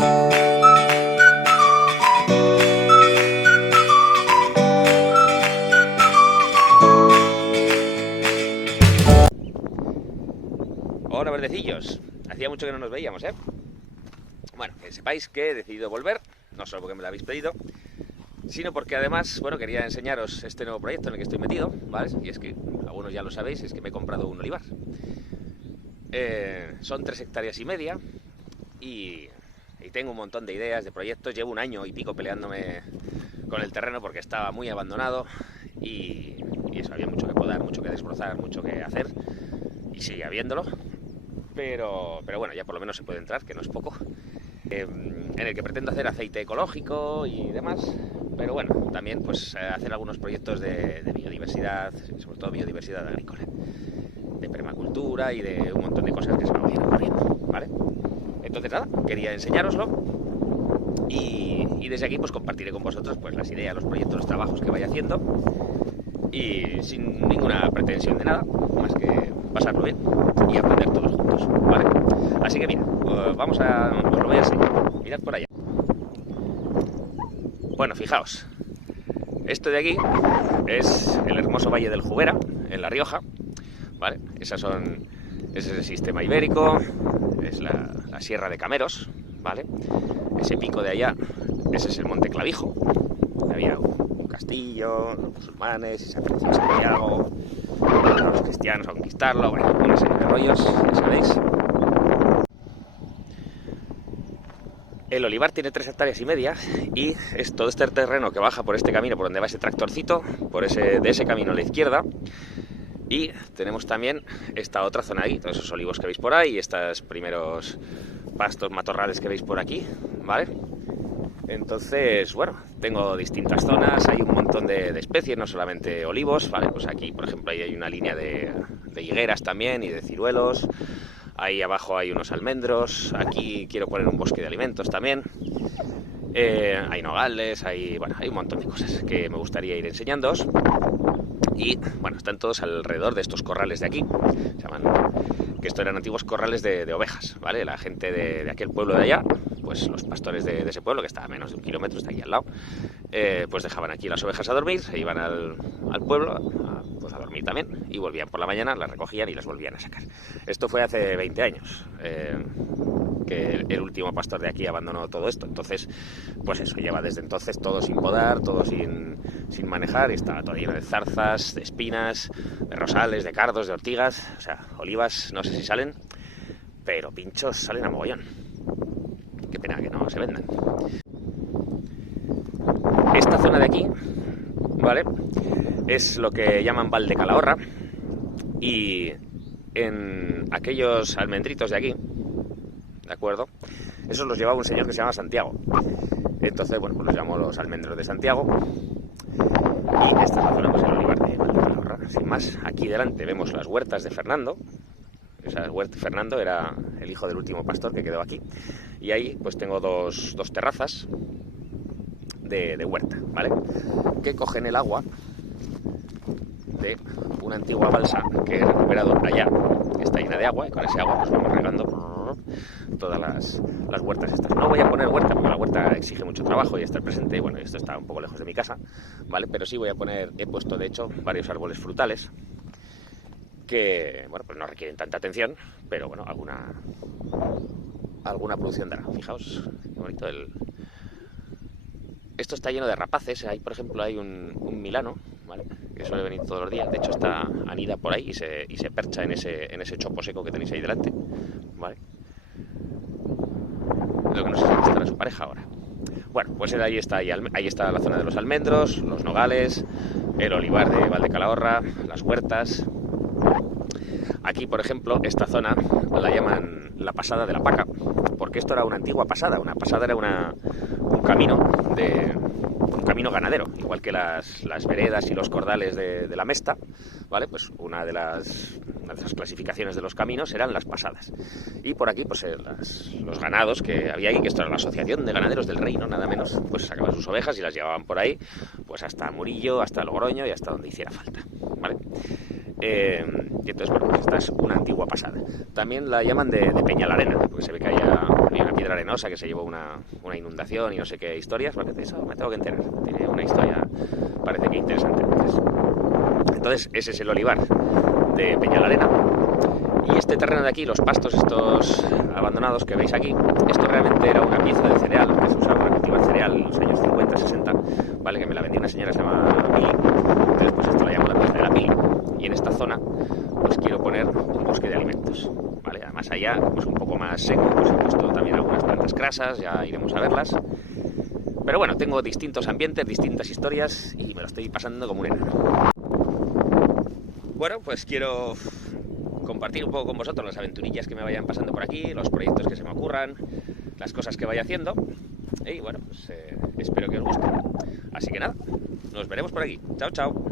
Hola, verdecillos. Hacía mucho que no nos veíamos, ¿eh? Bueno, que sepáis que he decidido volver, no solo porque me lo habéis pedido, sino porque además, bueno, quería enseñaros este nuevo proyecto en el que estoy metido, ¿vale? Y es que, algunos ya lo sabéis, es que me he comprado un olivar. Son 3,5 hectáreas y tengo un montón de ideas, de proyectos. Llevo un año y pico peleándome con el terreno porque estaba muy abandonado y eso, había mucho que podar, mucho que desbrozar, mucho que hacer, y sigue habiéndolo. Pero bueno, ya por lo menos se puede entrar, que no es poco. En el que pretendo hacer aceite ecológico y demás, pero bueno, también pues hacer algunos proyectos de biodiversidad, sobre todo biodiversidad agrícola, de permacultura y de un montón de cosas que se me vayan ocurriendo, ¿vale? Entonces nada, quería enseñároslo y desde aquí pues compartiré con vosotros pues las ideas, los proyectos, los trabajos que vaya haciendo y sin ninguna pretensión de nada, más que pasarlo bien y aprender todos juntos, ¿vale? Así que mira, os lo voy a enseñar. Mirad por allá. Bueno, fijaos, esto de aquí es el hermoso Valle del Jubera, en La Rioja, ¿vale? Ese es el sistema ibérico, es la Sierra de Cameros, ¿vale? Ese pico de allá, ese es el Monte Clavijo. Había un castillo, los musulmanes y San Francisco de Santiago, los cristianos a conquistarlo, bueno, una serie de rollos, ya sabéis. El olivar tiene 3,5 hectáreas y es todo este terreno que baja por este camino por donde va ese tractorcito, de ese camino a la izquierda. Y tenemos también esta otra zona ahí, todos esos olivos que veis por ahí, estos primeros pastos, matorrales que veis por aquí, ¿vale? Entonces, bueno, tengo distintas zonas, hay un montón de especies, no solamente olivos, ¿vale? Pues aquí, por ejemplo, ahí hay una línea de higueras también y de ciruelos. Ahí abajo hay unos almendros, aquí quiero poner un bosque de alimentos también. Hay nogales, hay un montón de cosas que me gustaría ir enseñándoos. Y bueno, están todos alrededor de estos corrales de aquí, se llaman, que estos eran antiguos corrales de ovejas, ¿vale? La gente de aquel pueblo de allá, pues los pastores de ese pueblo, que está a menos de 1 kilómetro, está aquí al lado, pues dejaban aquí las ovejas a dormir, se iban al pueblo pues a dormir también, y volvían por la mañana, las recogían y las volvían a sacar. Esto fue hace 20 años, que el último pastor de aquí abandonó todo esto. Entonces, pues eso, lleva desde entonces todo sin podar, todo sin manejar, y está todo lleno de zarzas, de espinas, de rosales, de cardos, de ortigas. O sea, olivas no sé si salen, pero pinchos salen a mogollón. Qué pena que no se vendan. Esta zona de aquí, ¿vale?, es lo que llaman Val de Calahorra, y en aquellos almendritos de aquí, ¿de acuerdo?, esos los llevaba un señor que se llama Santiago. Entonces, bueno, pues los llamó los almendros de Santiago. Y esta es la zona, pues, el olivar de Val de Calahorra. Sin más, aquí delante vemos las huertas de Fernando. Fernando era el hijo del último pastor que quedó aquí. Y ahí pues tengo dos terrazas de huerta, ¿vale?, que cogen el agua de una antigua balsa que he recuperado allá, que está llena de agua, y con ese agua pues vamos regando todas las huertas estas. No voy a poner huerta porque la huerta exige mucho trabajo y estar presente, bueno, esto está un poco lejos de mi casa, ¿vale?, pero sí he puesto de hecho varios árboles frutales que, bueno, pues no requieren tanta atención, pero bueno, alguna producción dará. Fijaos, qué bonito Esto está lleno de rapaces. Ahí, por ejemplo, hay un milano, ¿vale?, que suele venir todos los días. De hecho, anida por ahí y se percha en ese chopo seco que tenéis ahí delante, ¿vale? Lo que no sé es dónde estará su pareja ahora. Bueno, pues ahí está la zona de los almendros, los nogales, el olivar de Val de Calahorra, las huertas. Aquí, por ejemplo, esta zona la llaman la pasada de la Paca, porque esto era una antigua pasada. Una pasada era un camino ganadero, igual que las veredas y los cordales de la Mesta, ¿vale? Pues una de esas clasificaciones de los caminos eran las pasadas. Y por aquí, pues los ganados que había ahí, que esto era la Asociación de Ganaderos del Reino, nada menos, pues sacaban sus ovejas y las llevaban por ahí, pues hasta Murillo, hasta Logroño y hasta donde hiciera falta, ¿vale? Y entonces, bueno, pues esta es una antigua pasada. También la llaman de Peñalarena, porque se ve que hay una piedra arenosa peligrosa, que se llevó una inundación y no sé qué historias, ¿vale? De eso me tengo que enterar. Tiene una historia, parece que interesante. Entonces ese es el olivar de Peñalarena. Y este terreno de aquí, los pastos estos abandonados que veis aquí, esto realmente era una pieza de cereal que se usaba para cultivar cereal en los años 50, 60, ¿vale? Que me la vendió una señora, se llama Pili. Entonces pues esto lo llamo la pieza de la Pili. Y en esta zona pues quiero poner un bosque de alimentos, ¿vale? Además allá pues un poco más seco, pues he puesto también algunas plantas grasas, ya iremos a verlas. Pero bueno, tengo distintos ambientes, distintas historias y me lo estoy pasando como un enano. Bueno, pues quiero compartir un poco con vosotros las aventurillas que me vayan pasando por aquí, los proyectos que se me ocurran, las cosas que vaya haciendo. Y bueno, pues espero que os guste. Así que nada, nos veremos por aquí. Chao, chao.